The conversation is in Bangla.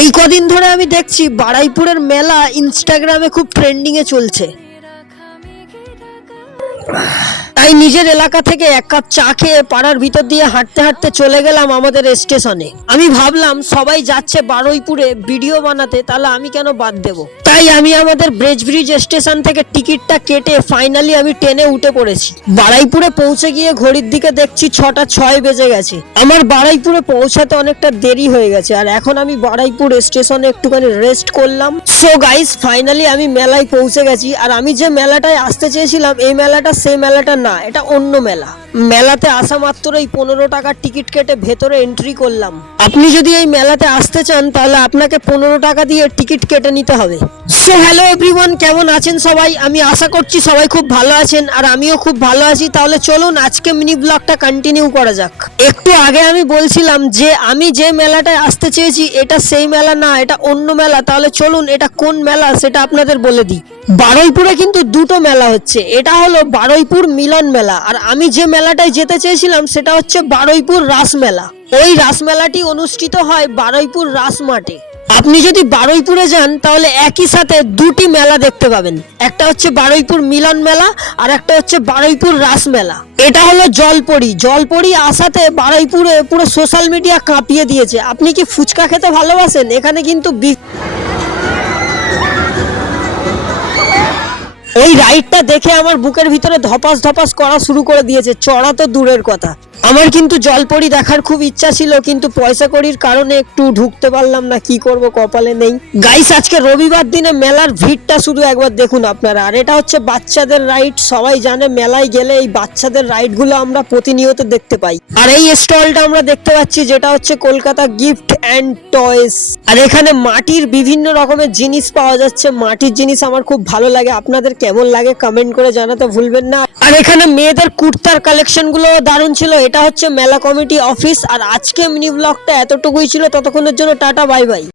এই কদিন ধরে আমি দেখছি বারুইপুরের মেলা ইনস্টাগ্রামে খুব ট্রেন্ডিং এ চলছে। তাই নিজের এলাকা থেকে এক কাপ চা খেয়ে পাড়ার ভিতর দিয়ে হাঁটতে হাঁটতে চলে গেলাম আমাদের স্টেশনে। আমি ভাবলাম সবাই যাচ্ছে বারুইপুরে ভিডিও বানাতে, তাহলে আমি কেন বাদ দেব। তাই আমি আমাদের ব্রিজ স্টেশন থেকে টিকিটটা কেটে ফাইনালি আমি ট্রেনে উঠে পড়েছি। বারুইপুরে পৌঁছে গিয়ে ঘড়ির দিকে দেখছি 6টা 6 বেজে গেছে। আমার বারুইপুরে পৌঁছাতে অনেকটা দেরি হয়ে গেছে, আর এখন আমি বারুইপুর স্টেশনে একটুখানি রেস্ট করলাম। সো গাইস, ফাইনালি আমি মেলায় পৌঁছে গেছি। আর আমি যে মেলাটায় আসতে চেয়েছিলাম, এই মেলাটা সেই মেলাটা না, এটা অন্য মেলা। মেলাতে আসা মাত্রই 15 টাকার টিকিট কেটে ভেতরে এন্ট্রি করলাম। আপনি যদি এই মেলাতে আসতে চান তাহলে আপনাকে 15 টাকা দিয়ে টিকিট কেটে নিতে হবে। সো হ্যালো এভরিওয়ান, কেমন আছেন সবাই? আমি আশা করছি সবাই খুব ভালো আছেন, আর আমিও খুব ভালো আছি। তাহলে চলুন আজকে মিনি ব্লগটা কন্টিনিউ করা যাক। একটু আগে আমি বলছিলাম যে আমি যে মেলাটায় আসতে চেয়েছি এটা সেই মেলা না, এটা অন্য মেলা। তাহলে চলুন এটা কোন মেলা সেটা আপনাদের বলে দিই। বারুইপুরে কিন্তু দুটো মেলা হচ্ছে, এটা হলো বারুইপুর মিলন মেলা, আর আমি যে মেলাটায় যেতে চেয়েছিলাম সেটা হচ্ছে বারুইপুর রাস মেলা। ওই রাস মেলাটি অনুষ্ঠিত হয় বারুইপুর রাস মাঠে। আপনি যদি বারুইপুরে যান তাহলে একই সাথে দুটি মেলা দেখতে পাবেন, একটা হচ্ছে বারুইপুর মিলন মেলা আর একটা হচ্ছে বারুইপুর রাস মেলা। এটা হলো জলপরি আসাতে বারুইপুরে পুরো সোশ্যাল মিডিয়া কাঁপিয়ে দিয়েছে। আপনি কি ফুচকা খেতে ভালোবাসেন? এখানে কিন্তু ওই রাইডটা দেখে আমার বুকের ভিতরে ধপাস ধপাস করা শুরু করে দিয়েছে, চড়া তো দূরের কথা। আমার কিন্তু জলপরি দেখার খুব ইচ্ছা ছিল, কিন্তু পয়সা কড়ির কারণে একটু ঢুকতে পারলাম না। কি করব, কপালে নেই। গাইস, আজকে রবিবার দিনে মেলার ভিড়টা শুধু একবার দেখুন আপনারা। আর এটা হচ্ছে বাচ্চাদের রাইড। সবাই জানে মেলায় গেলে এই বাচ্চাদের রাইডগুলো আমরা প্রতিনিয়ত দেখতে পাই। আর এই স্টলটা আমরা দেখতে পাচ্ছি যেটা হচ্ছে কলকাতা গিফট অ্যান্ড টয়েস। আর এখানে মাটির বিভিন্ন রকমের জিনিস পাওয়া যাচ্ছে। মাটির জিনিস আমার খুব ভালো লাগে। আপনাদের কেমন লাগে কমেন্ট করে জানাতে ভুলবেন না। আর এখানে মেয়েদের কুর্তার কালেকশন গুলো দারুণ ছিল। এটা হচ্ছে মেলা কমিটি অফিস। আর আজকে মিনি ব্লগটা এতটুকুই ছিল। ততক্ষণের জন্য টাটা, বাই বাই।